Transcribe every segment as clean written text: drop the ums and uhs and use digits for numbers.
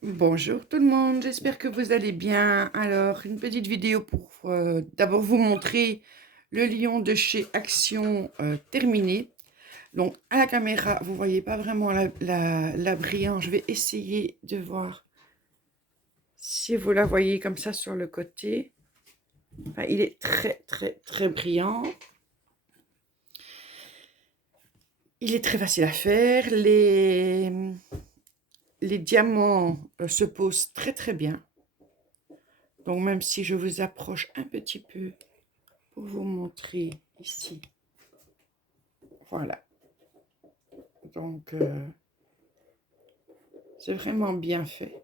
Bonjour tout le monde, j'espère que vous allez bien. Alors, une petite vidéo pour d'abord vous montrer le lion de chez Action terminé. Donc, à la caméra, vous voyez pas vraiment la brillance. Je vais essayer de voir si vous la voyez comme ça sur le côté. Enfin, il est très, très, très brillant. Il est très facile à faire. Les diamants se posent très, très bien. Donc, même si je vous approche un petit peu, pour vous montrer ici. Voilà. Donc, c'est vraiment bien fait.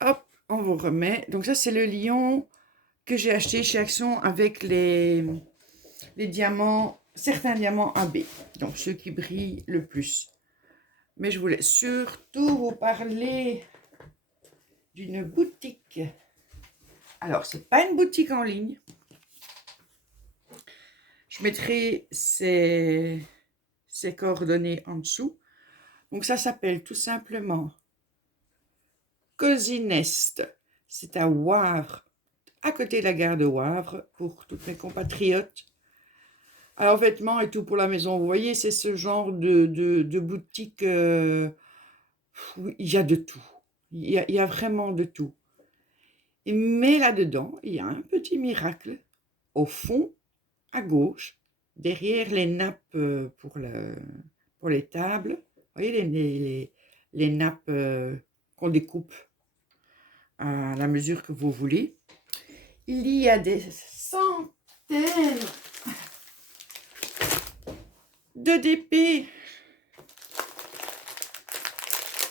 Hop, on vous remet. Donc ça, c'est le lion que j'ai acheté chez Action avec les diamants, certains diamants AB. Donc, ceux qui brillent le plus. Mais je voulais surtout vous parler d'une boutique. Alors, c'est pas une boutique en ligne. Je mettrai ses coordonnées en dessous. Donc, ça s'appelle tout simplement Cozy Nest. C'est à Wavre, à côté de la gare de Wavre, pour toutes mes compatriotes. Alors, vêtements et tout pour la maison, vous voyez, c'est ce genre de boutique où il y a de tout. Il y a vraiment de tout. Mais là-dedans, il y a un petit miracle. Au fond, à gauche, derrière les nappes pour les tables, vous voyez les nappes qu'on découpe à la mesure que vous voulez. Il y a des centaines de DP.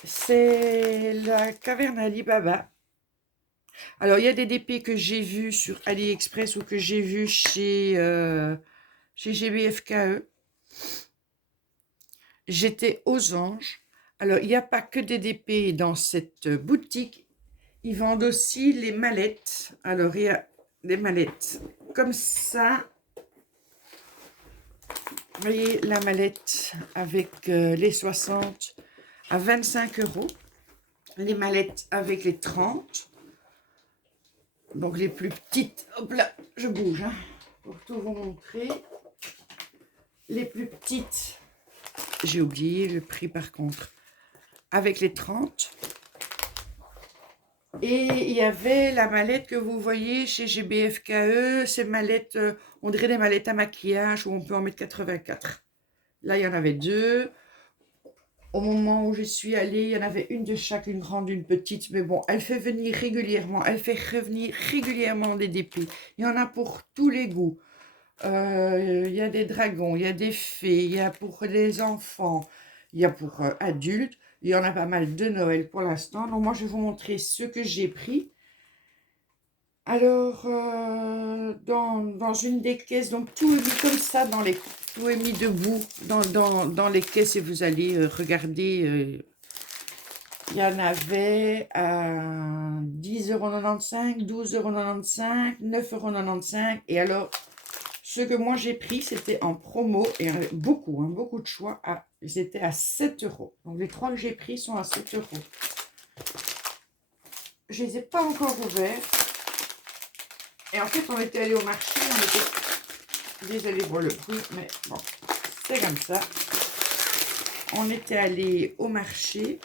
C'est la caverne Alibaba. Alors, il y a des DP que j'ai vus sur AliExpress ou que j'ai vus chez GBFKE. J'étais aux anges. Alors, il n'y a pas que des DP dans cette boutique. Ils vendent aussi les mallettes. Alors, il y a des mallettes comme ça. Vous voyez la mallette avec les 60 à 25 €. Les mallettes avec les 30. Donc les plus petites, hop là, je bouge pour tout vous montrer. Les plus petites, j'ai oublié le prix par contre, avec les 30. Et il y avait la mallette que vous voyez chez GBFKE, ces mallettes, on dirait des mallettes à maquillage où on peut en mettre 84. Là, il y en avait deux. Au moment où je suis allée, il y en avait une de chaque, une grande, une petite. Mais bon, elle fait venir régulièrement, elle fait revenir régulièrement des DP. Il y en a pour tous les goûts. Il y a des dragons, il y a des fées, il y a pour les enfants, il y a pour adultes. Il y en a pas mal de Noël pour l'instant. Donc moi, je vais vous montrer ce que j'ai pris. Alors, dans une des caisses, donc tout est mis comme ça, tout est mis debout dans les caisses et vous allez regarder. Il y en avait à 10,95 €, 12,95 €, 9,95 € et alors, ce que moi j'ai pris, c'était en promo et beaucoup, beaucoup de choix. Ils étaient à 7 €. Donc les trois que j'ai pris sont à 7 €. Je ne les ai pas encore ouverts. Et en fait, on était allé au marché, on était... Désolée pour le bruit, mais bon, c'est comme ça. On était allé au marché.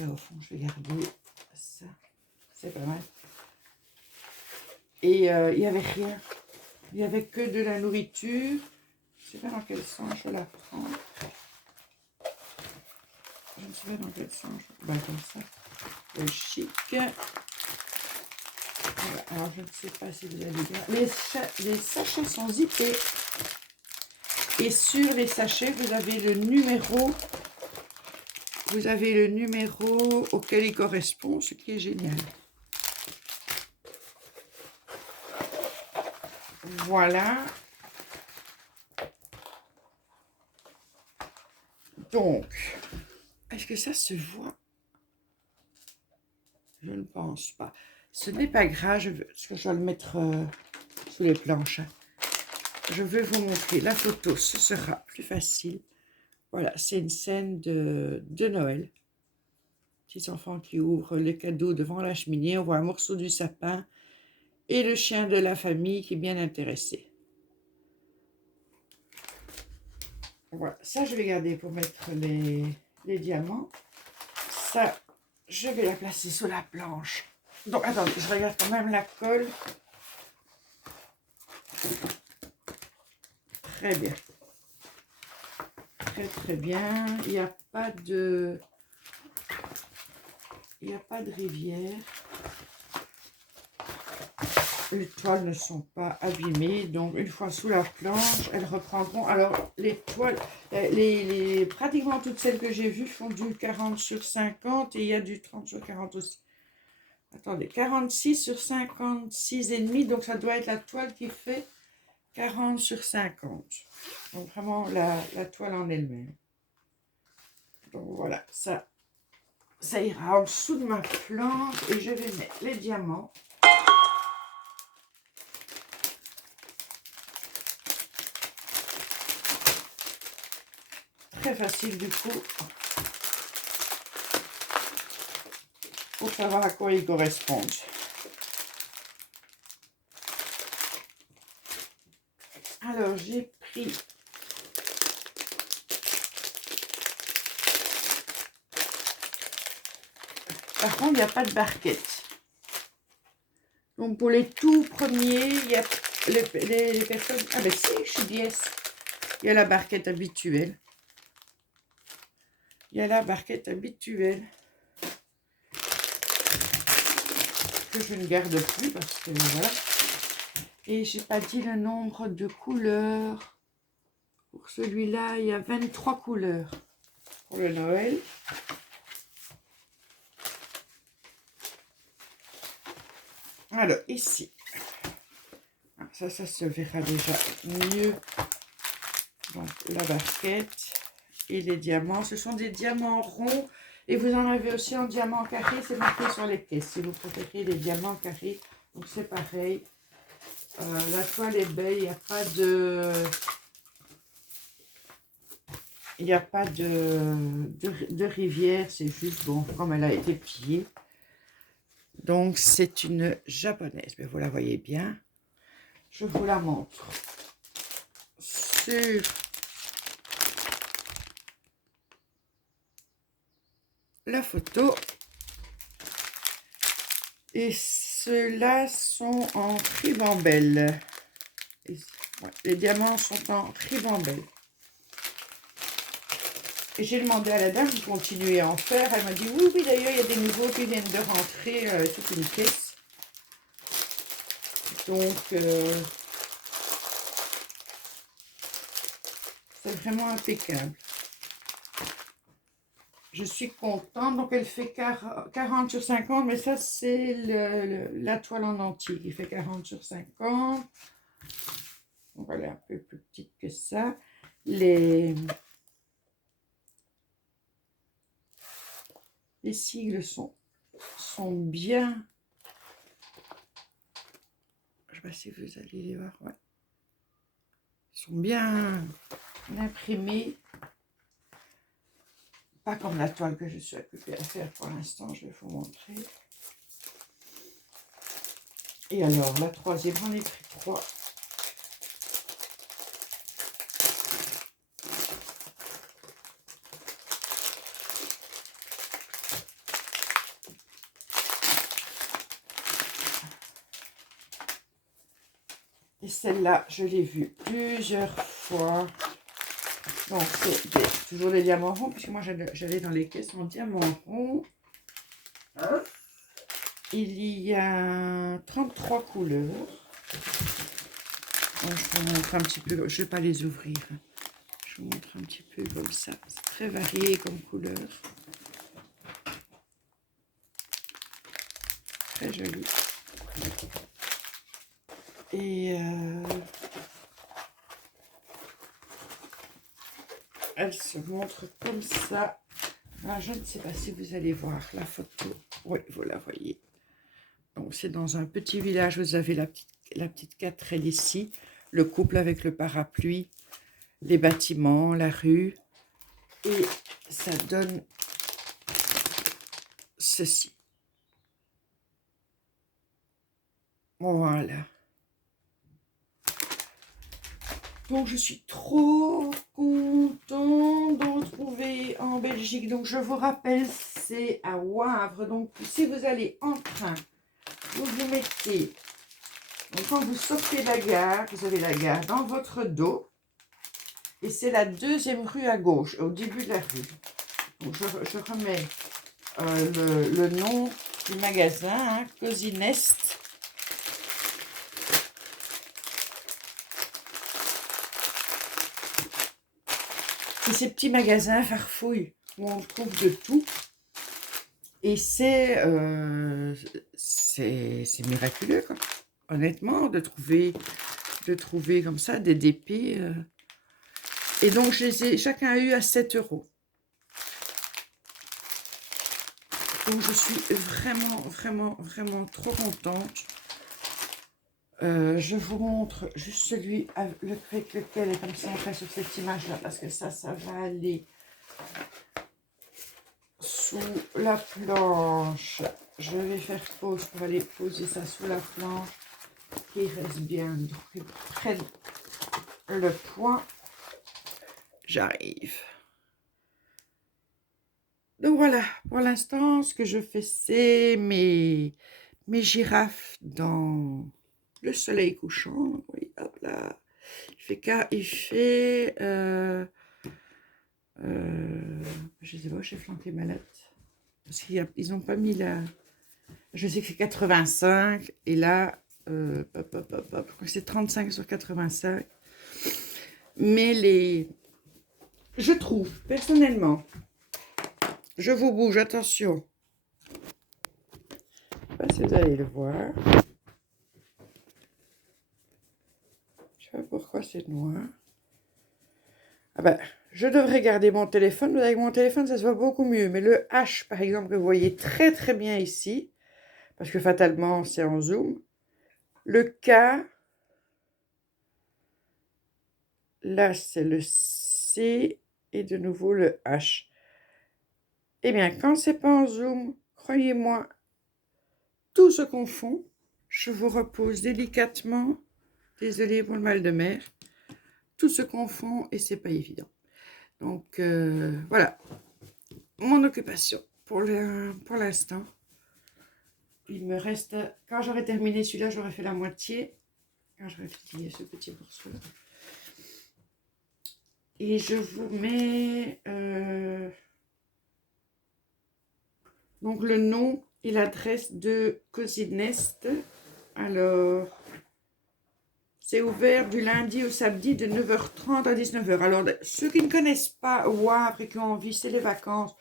Là, au fond, je vais garder ça. C'est pas mal. Et il n'y avait rien. Il n'y avait que de la nourriture. Je ne sais pas dans quel sens je la prends. Je ne sais pas dans quel sens. Ben, comme ça. Le chic. Voilà. Alors, je ne sais pas si vous allez bien. Les sachets sont zippés. Et sur les sachets, vous avez le numéro. Vous avez le numéro auquel il correspond, ce qui est génial. Voilà. Donc, est-ce que ça se voit? Je ne pense pas. Ce n'est pas grave, parce que je vais le mettre sous les planches. Je vais vous montrer la photo, ce sera plus facile. Voilà, c'est une scène de Noël. Petits enfants qui ouvrent les cadeaux devant la cheminée. On voit un morceau du sapin et le chien de la famille qui est bien intéressé. Voilà, ça je vais garder pour mettre les diamants. Ça, je vais la placer sous la planche. Donc, attendez, je regarde quand même la colle. Très bien. Très, très bien. Il n'y a pas de... Il n'y a pas de rivière. Les toiles ne sont pas abîmées. Donc, une fois sous la planche, elles reprendront. Alors, les toiles, pratiquement toutes celles que j'ai vues font du 40 sur 50 et il y a du 30 sur 40 aussi. Attendez, 46 sur 56 et demi. Donc, ça doit être la toile qui fait 40 sur 50. Donc, vraiment, la toile en elle-même. Donc, voilà, ça ira en dessous de ma planche et je vais mettre les diamants. Très facile du coup pour savoir à quoi ils correspondent. Alors j'ai pris par contre il n'y a pas de barquette. Donc pour les tout premiers, il y a les personnes. Ah ben si, je suis biaise. Il y a la barquette habituelle. Il y a la barquette habituelle. Que je ne garde plus parce que voilà. Et j'ai pas dit le nombre de couleurs. Pour celui-là, il y a 23 couleurs pour le Noël. Alors ici, ça se verra déjà mieux. Donc la barquette et les diamants. Ce sont des diamants ronds. Et vous en avez aussi en diamant carré, c'est marqué sur les caisses. Si vous préférez les diamants carrés, donc c'est pareil. La toile est belle, il n'y a pas de... Il n'y a pas de rivière, c'est juste, bon, comme elle a été pliée. Donc c'est une japonaise, mais vous la voyez bien. Je vous la montre sur la photo. Et ceux-là sont en ribambelle. Ouais, les diamants sont en ribambelle. Et j'ai demandé à la dame de continuer à en faire. Elle m'a dit oui, oui, d'ailleurs, il y a des nouveaux qui viennent de rentrer toute une caisse. Donc, c'est vraiment impeccable. Je suis contente. Donc, elle fait 40 sur 50, mais ça, c'est la toile en entier qui fait 40 sur 50. Donc, elle est un peu plus petite que ça. Les sigles sont bien. Je ne sais pas si vous allez les voir. Ouais. Ils sont bien imprimés. Pas comme la toile que je suis occupée à faire pour l'instant. Je vais vous montrer. Et alors, la troisième, j'en ai pris 3. Et celle-là, je l'ai vue plusieurs fois. Donc, c'est toujours des diamants ronds, puisque moi, j'allais dans les caisses en diamant rond. Il y a 33 couleurs. Donc, je vous montre un petit peu. Je ne vais pas les ouvrir. Je vous montre un petit peu comme ça. C'est très varié comme couleur. Très joli. Et elle se montre comme ça. Alors, je ne sais pas si vous allez voir la photo. Oui, vous la voyez. Donc, c'est dans un petit village. Vous avez la petite 4L ici. Le couple avec le parapluie. Les bâtiments, la rue. Et ça donne ceci. Voilà. Donc, je suis trop contente d'en trouver en Belgique. Donc, je vous rappelle, c'est à Wavre. Donc, si vous allez en train, vous vous mettez... Donc, quand vous sortez de la gare, vous avez la gare dans votre dos. Et c'est la deuxième rue à gauche, au début de la rue. Donc, je remets le nom du magasin, hein, Cozy Nest. C'est ces petits magasins farfouilles où on trouve de tout. Et c'est miraculeux, quoi. Honnêtement, de trouver comme ça des DP. Et donc, je les ai chacun eu à 7 €. Donc, je suis vraiment trop contente. Je vous montre juste celui avec lequel est comme ça, on fait sur cette image-là, parce que ça va aller sous la planche. Je vais faire pause pour aller poser ça sous la planche, qui reste bien près de le point. J'arrive. Donc voilà, pour l'instant, ce que je fais, c'est mes girafes dans le soleil couchant. Oui, hop là. Il fait je sais pas, j'ai flanqué ma lettre. Parce qu'ils n'ont pas mis la... Je sais que c'est 85, et là, je crois que c'est 35 sur 85. Mais je trouve, personnellement, je vous bouge, attention. Je sais pas si vous allez le voir. Je sais pas pourquoi c'est noir. Ah ben, je devrais garder mon téléphone, mais avec mon téléphone, ça se voit beaucoup mieux. Mais le H, par exemple, que vous voyez très bien ici, parce que fatalement, c'est en zoom. Le K, là, c'est le C, et de nouveau le H. Eh bien, quand c'est pas en zoom, croyez-moi, tout se confond. Je vous repose délicatement. Désolée pour le mal de mer. Tout se confond et c'est pas évident. Donc, voilà. Mon occupation pour l'instant. Il me reste... Quand j'aurai terminé celui-là, j'aurai fait la moitié. Quand j'aurai fini ce petit morceau-là. Et je vous mets... donc, le nom et l'adresse de Cozy Nest. Alors... C'est ouvert du lundi au samedi de 9h30 à 19h. Alors, ceux qui ne connaissent pas Wavre et qui ont envie, c'est les vacances,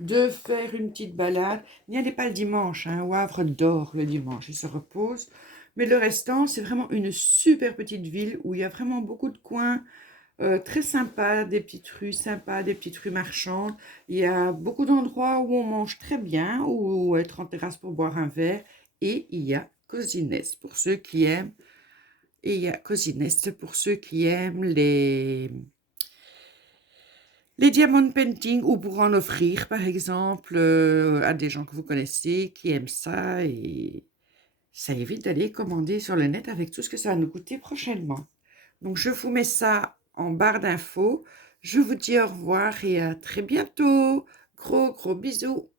de faire une petite balade, n'y allez pas le dimanche. Hein. Wavre dort le dimanche, il se repose. Mais le restant, c'est vraiment une super petite ville où il y a vraiment beaucoup de coins très sympas, des petites rues sympas, des petites rues marchandes. Il y a beaucoup d'endroits où on mange très bien, ou être en terrasse pour boire un verre. Et il y a Cozy Nest pour ceux qui aiment. Et il y a Cozy Nest pour ceux qui aiment les diamond painting, ou pour en offrir, par exemple, à des gens que vous connaissez qui aiment ça. Et ça évite d'aller commander sur le net avec tout ce que ça va nous coûter prochainement. Donc, je vous mets ça en barre d'infos. Je vous dis au revoir et à très bientôt. Gros bisous.